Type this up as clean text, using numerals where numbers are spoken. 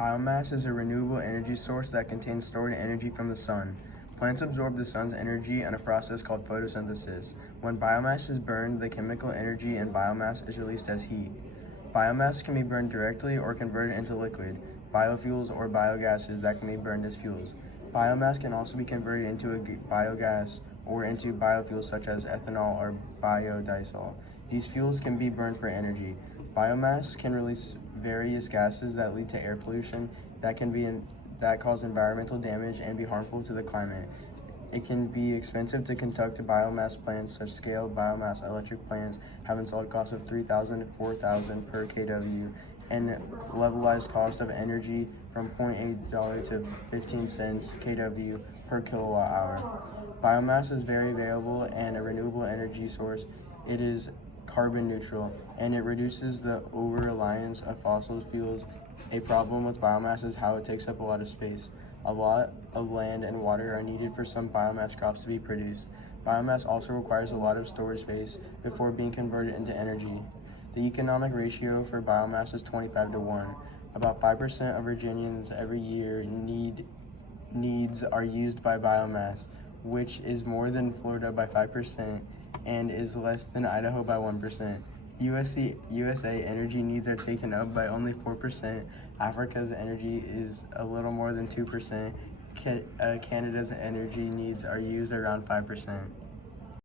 Biomass is a renewable energy source that contains stored energy from the sun. Plants absorb the sun's energy in a process called photosynthesis. When biomass is burned, the chemical energy in biomass is released as heat. Biomass can be burned directly or converted into liquid, biofuels, or biogases that can be burned as fuels. Biomass can also be converted into a biogas or into biofuels such as ethanol or biodiesel. These fuels can be burned for energy. Biomass can release various gases that lead to air pollution that cause environmental damage and be harmful to the climate. It can be expensive to conduct biomass plants. Such scale biomass electric plants have installed costs of $3,000 to $4,000 per kW and levelized cost of energy from $0.8 to 15 cents kW per kilowatt hour. Biomass is very available and a renewable energy source. It is carbon neutral and it reduces the over-reliance of fossil fuels. A problem with biomass is how it takes up a lot of space. A lot of land and water are needed for some biomass crops to be produced. Biomass also requires a lot of storage space before being converted into energy. The economic ratio for biomass is 25:1. About 5% of Virginians every year needs are used by biomass, which is more than Florida by 5% and is less than Idaho by 1%. USA energy needs are taken up by only 4%. Africa's energy is a little more than 2%. Canada's energy needs are used around 5%.